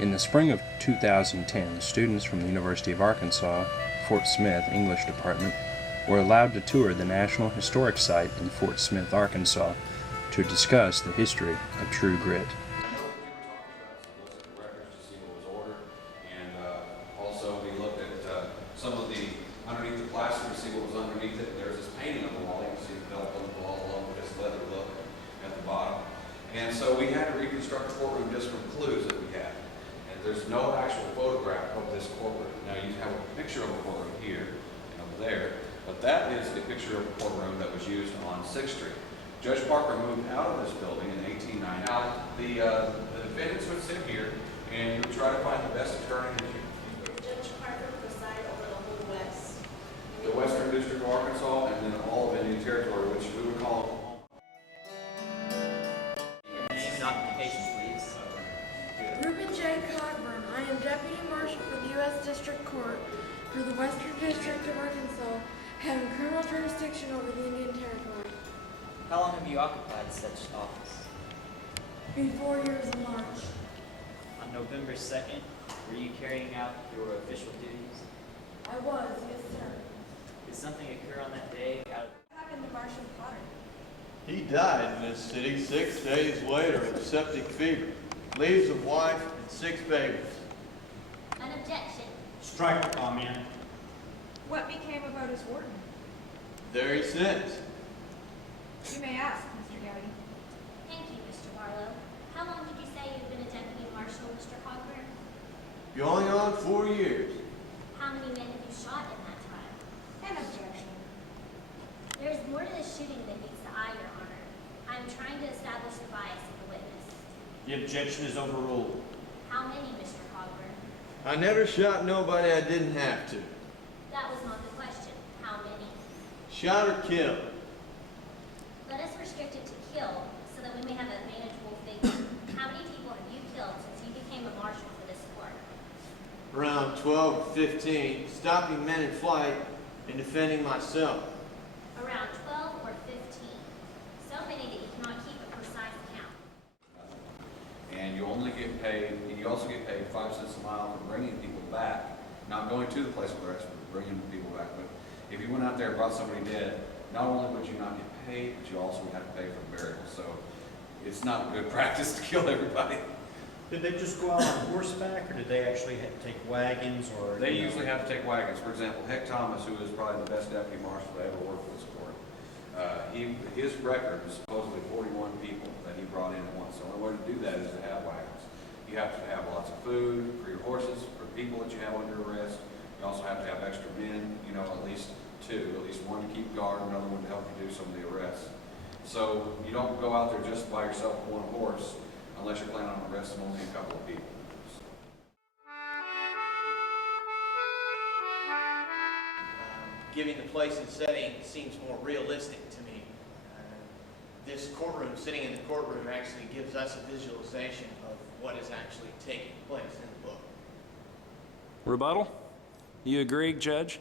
In the spring of 2010, students from the University of Arkansas, Fort Smith English Department, were allowed to tour the National Historic Site in Fort Smith, Arkansas, to discuss the history of True Grit. Also, we looked at some of the underneath the plaster to see what was underneath it. There's this painting on the wall. You can see the belt on the wall along with this leather look at the bottom. And so we had to reconstruct the courtroom just from clues that we had. And there's no actual photograph of this courtroom. Now you have a picture of a courtroom here and over there, but that is a picture of a courtroom that was used on 6th Street. Judge Parker moved out of this building in 1890. Now the defendants would sit here and would try to find the best attorney that you. Judge Parker preside over the whole West. The Western District of Arkansas, and then all of Indian Territory, which we would call. Name and occupation, please. Reuben J. Cogburn. I am Deputy Marshal for the U.S. District Court for the Western District of Arkansas, having criminal jurisdiction over the Indian Territory. How long have you occupied such office? In 4 years in March. On November 2nd, were you carrying out your official duties? I was, yes sir. Did something occur on that day? What happened to Marshal Potter? He died in this city 6 days later of septic fever. Leaves a wife and 6 babies. An objection. Strike the comment. What became of Otis Wharton? There he sits. You may ask, Mr. Gowdy. Thank you, Mr. Barlow. How long did you say you've been a deputy marshal, Mr. Cogburn? Going on 4 years. How many men have you shot in that time? An objection. There is more to this shooting than meets the eye, Your Honor. I am trying to establish the bias of the witness. The objection is overruled. How many, Mr. Cogburn? I never shot nobody I didn't have to. That was not the question. How many? Shot or killed. Let us restrict it to kill so that we may have a manageable figure. How many people have you killed since you became a marshal for this court? Around 12 to 15, stopping men in flight and defending myself. Around 12 or 15. So many that you cannot keep a precise count. And you only get paid, and you also get paid 5 cents a mile for bringing people back, not going to the place of arrest, but bringing people back. But if you went out there and brought somebody dead, not only would you not get paid, but you also would have to pay for burial. So it's not good practice to kill everybody. Did they just go out on horseback, or did they actually have to take wagons, or? They usually have to take wagons. For example, Heck Thomas, who is probably the best deputy marshal to ever work for this court, his record is supposedly 41 people that he brought in at once. The only way to do that is to have wagons. You have to have lots of food for your horses, for people that you have under arrest. You also have to have extra men, at least 2, at least one to keep guard, another one to help you do some of the arrests. So you don't go out there just by yourself with one horse unless you're planning on arresting only a couple of people. Giving the place and setting seems more realistic to me. This courtroom, sitting in the courtroom, actually gives us a visualization of what is actually taking place in the book. Rebuttal? You agree, Judge?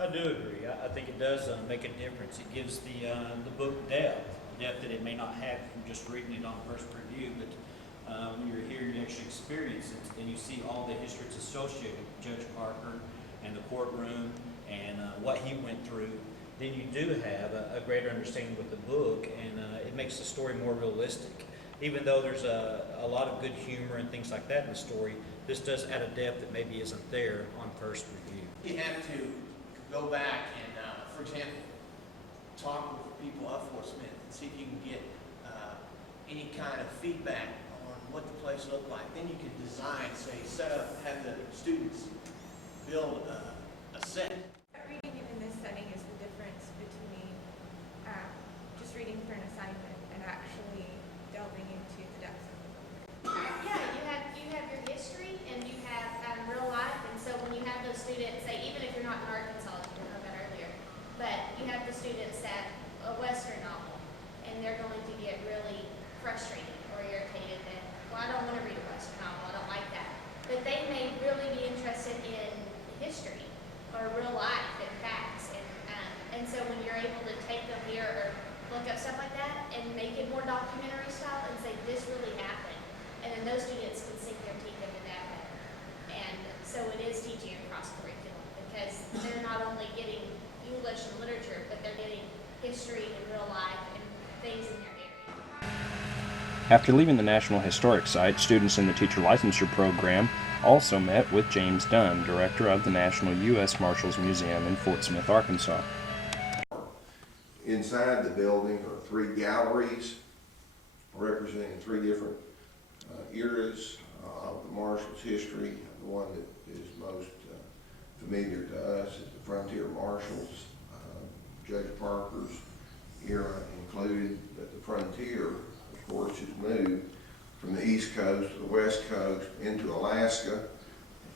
I do agree. I think it does make a difference. It gives the book depth that it may not have from just reading it on first review, but when you're here, you actually experience it, and you see all the history that's associated with Judge Parker and the courtroom and what he went through. Then you do have a greater understanding with the book, and it makes the story more realistic. Even though there's a lot of good humor and things like that in the story, this does add a depth that maybe isn't there on first review. You have to go back and, for example, talk with people of Fort Smith and see if you can get any kind of feedback on what the place looked like. Then you can design, say, set up, have the students build a set. Reading it in this setting is the difference between just reading for an assignment and actually delving into the depths of the book. Yeah, you have your history and you have real life, and so when you have those students, say even if you're not in Arkansas, you didn't know that earlier, but you have the students that a Western novel, and they're going to get really frustrated or irritated that, well, I don't want to read a Western novel, I don't like that. But they may really be interested in history or real life and facts, and so when you're able to take them here or look up stuff like that and make it more documentary style and say this really happened, and then those students can sink their teeth history and real life and things in their area. After leaving the National Historic Site, students in the Teacher Licensure Program also met with James Dunn, director of the National U.S. Marshals Museum in Fort Smith, Arkansas. Inside the building are 3 galleries representing 3 different eras of the Marshal's history. The one that is most familiar to us is the Frontier Marshals, Judge Parker's era included, but the Frontier, of course, has moved from the East Coast to the West Coast into Alaska,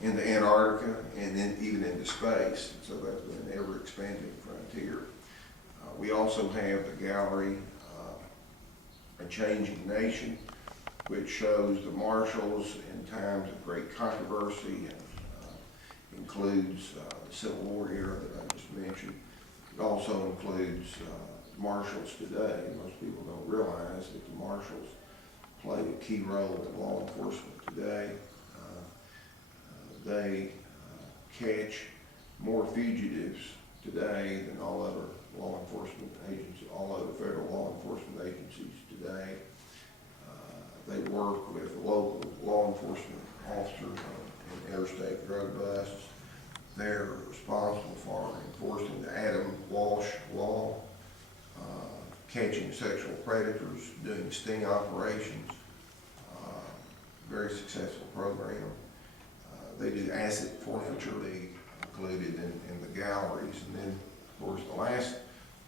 into Antarctica, and then even into space. So that's been an ever-expanding frontier. We also have the gallery, A Changing Nation, which shows the Marshals in times of great controversy and includes the Civil War era that I just mentioned. It also includes Marshals today. Most people don't realize that the Marshals play a key role in law enforcement today. They catch more fugitives today than all other law enforcement agencies, all other federal law enforcement agencies today. They work with local law enforcement officers in interstate drug busts. They're responsible for enforcing the Adam Walsh Law, catching sexual predators, doing sting operations. Very successful program. They do asset forfeiture, included in the galleries. And then, of course, the last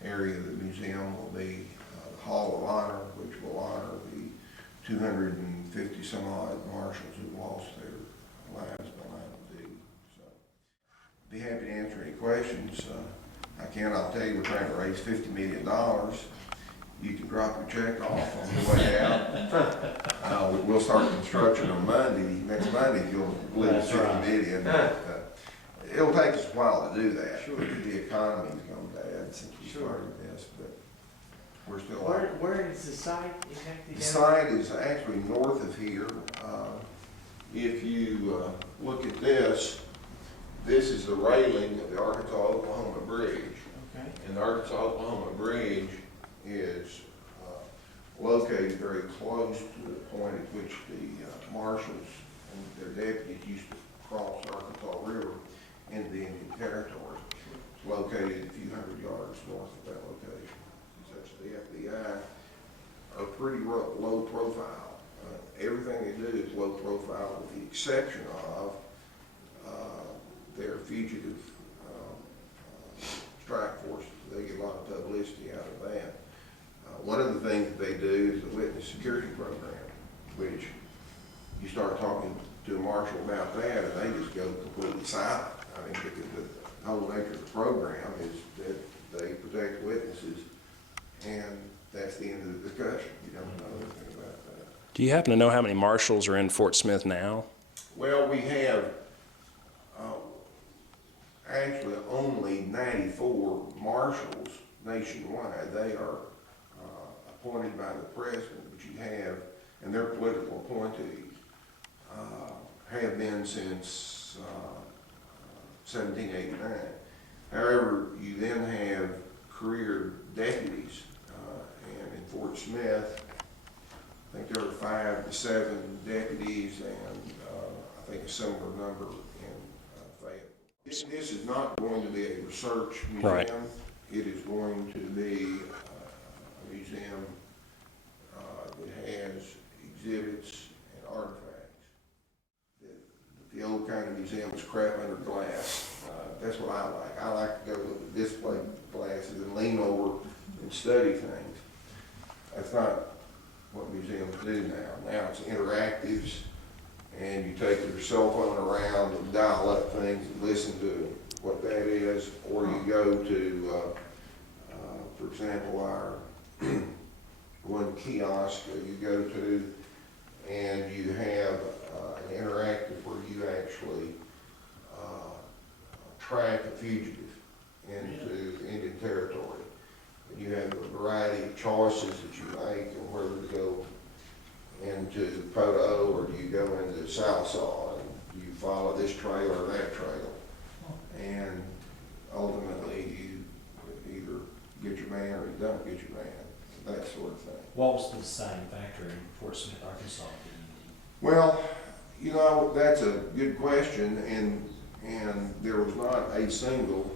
area of the museum will be the Hall of Honor, which will honor the 250 some odd marshals who lost their lives by line of duty. So, be happy to answer any questions. I'll tell you, we're trying to raise $50 million. You can drop your check off on the way out. We'll start construction on next Monday, if you'll believe it's $50 million. It'll take us a while to do that. Sure. The economy's gone bad since we started this, but we're still out. Where is the site exactly? The site is actually north of here. If you look at this is the railing of the Arkansas-Oklahoma Bridge. Okay. And the Arkansas-Oklahoma Bridge is located very close to the point at which the marshals and their deputies used to cross the Arkansas River into the Indian Territory. It's located a few hundred yards north of that location. Such the FBI are pretty low profile. Everything they do is low profile with the exception of their fugitive strike forces. They get a lot of publicity out of that. One of the things that they do is the witness security program, which you start talking to a marshal about that and they just go completely silent. I mean, the whole nature of the program is that they protect witnesses, and that's the end of the discussion. You don't know anything about that. Do you happen to know how many marshals are in Fort Smith now? Well, we have actually only 94 marshals nationwide. They are appointed by the president, but you have, and they're political appointees, have been since 1789. However, you then have career deputies, and in Fort Smith, I think there are 5 to 7 deputies, and I think a similar number in Fayetteville. This is not going to be a research museum. Right. It is going to be a museum that has exhibits and artifacts. The old kind of museum is crap under glass. That's what I like. I like to go look at display glasses and lean over and study things. That's not what museums do now. Now it's interactives, and you take your cell phone around and dial up things and listen to what that is, or you go to, for example, our one kiosk you go to, and you have an interactive where you actually track a fugitive into Indian Territory. And you have a variety of choices that you make on whether to go into Poto or do you go into Salsaw, and you follow this trail or that trail. And ultimately you either get your man or you What was the deciding factor in Fort Smith, Arkansas? Well, you know, that's a good question, and there was not a single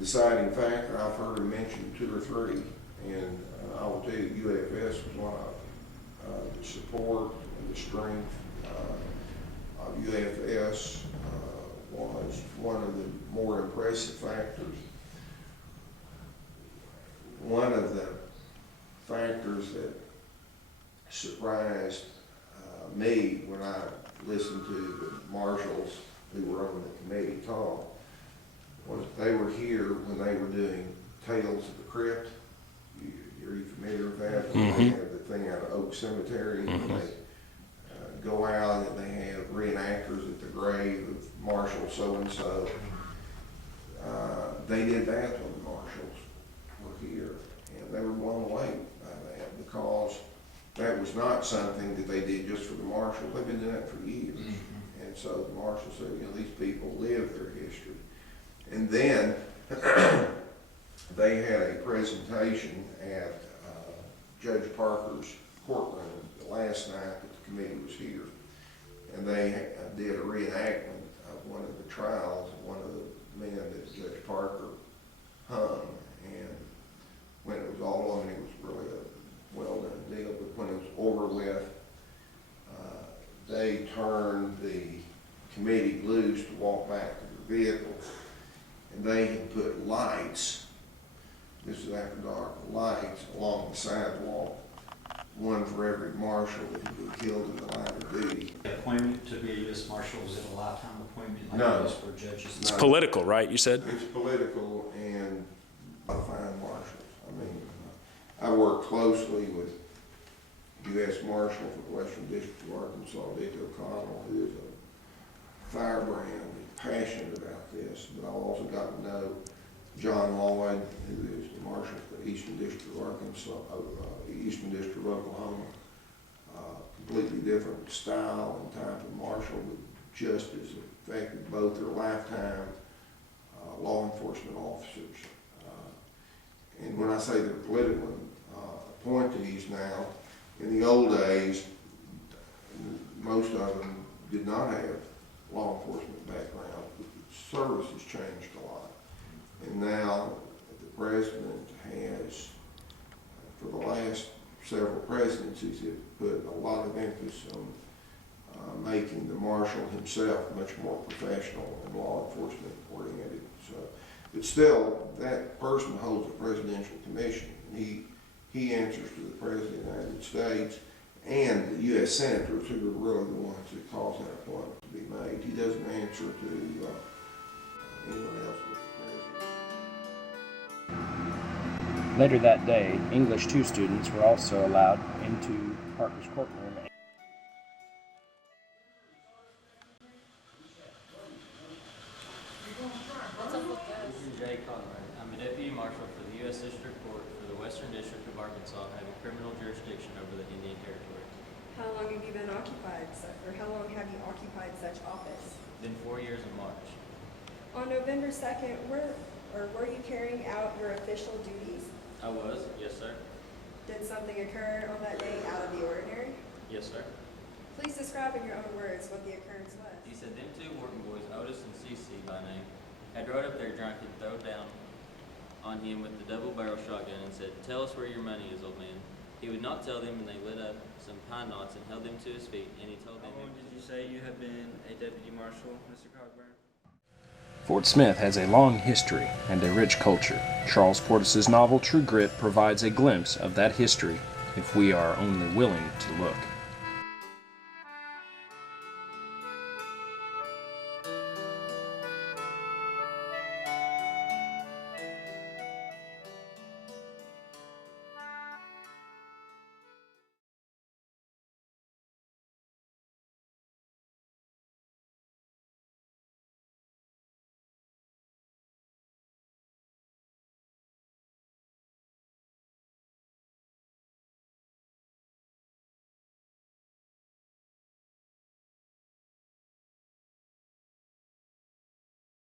deciding factor. I've heard him mention 2 or 3, and I will tell you, UFS was one of them. The support and the strength of UFS was one of the more impressive factors. One of the factors that surprised me when I listened to the marshals who were on the committee talk was they were here when they were doing Tales of the Crypt. Are you familiar with that? Mm-hmm. They have the thing out of Oak Cemetery, and they go out and they have reenactors at the grave of Marshal so-and-so. They did that when the marshals were here, and they were blown away by that because that was not something that they did just for the marshals. They've been doing that for years. Mm-hmm. And so the marshal said, you know, these people live their history. And then they had a presentation at Judge Parker's courtroom the last night that the committee was here. And they did a reenactment of one of the trials of one of the men that Judge Parker hung. And when it was all, I mean, it was really a well-done deal, but when it was over with, they turned the committee loose to walk back to their vehicles, and they had put lights, this is after dark, lights along the sidewalk, one for every marshal that had been killed in the line of duty. The appointment to be a U.S. Marshal, is it a lifetime appointment like No. it is for judges? It's political, right, you said? It's political and fine marshals. I mean, I work closely with U.S. Marshal for the Western District of Arkansas, Dick O'Connell, who is a firebrand and passionate about this. But I've also got to know John Lloyd, who is the Marshal for the Eastern District of Arkansas, Eastern District of Oklahoma. Completely different style and type of marshal, but just as effective. Both are lifetime law enforcement officers. And when I say they're political appointees now, in the old days, most of them did not have law enforcement background. The service has changed a lot. And now the president has, for the last several presidencies, have put a lot of emphasis on making the marshal himself much more professional and law enforcement oriented. So, but still, that person holds a presidential commission. And he answers to the President of the United States and the U.S. Senators, who are really the ones that cause that appointment to be made. He doesn't answer to anyone else but the President. Later that day, English 2 students were also allowed into Parker's courtroom. I'm a deputy marshal for the U.S. District Court for the Western District of Arkansas, having criminal jurisdiction over the Indian Territory. How long have you been occupied, or how long have you occupied such office? Been 4 years in March. On November 2nd, were you carrying out your official duties? I was, yes sir. Did something occur on that day out of the ordinary? Yes sir. Please describe in your own words what the occurrence was. He said them 2 Wharton boys, Otis and CC by name, had rode up there drunk and thrown down on him with the double-barrel shotgun and said, "Tell us where your money is, old man." He would not tell them, and they lit up some pine knots and held them to his feet, and he told them... How long did you say you have been a deputy marshal, Mr. Cockburn? Fort Smith has a long history and a rich culture. Charles Portis's novel True Grit provides a glimpse of that history if we are only willing to look.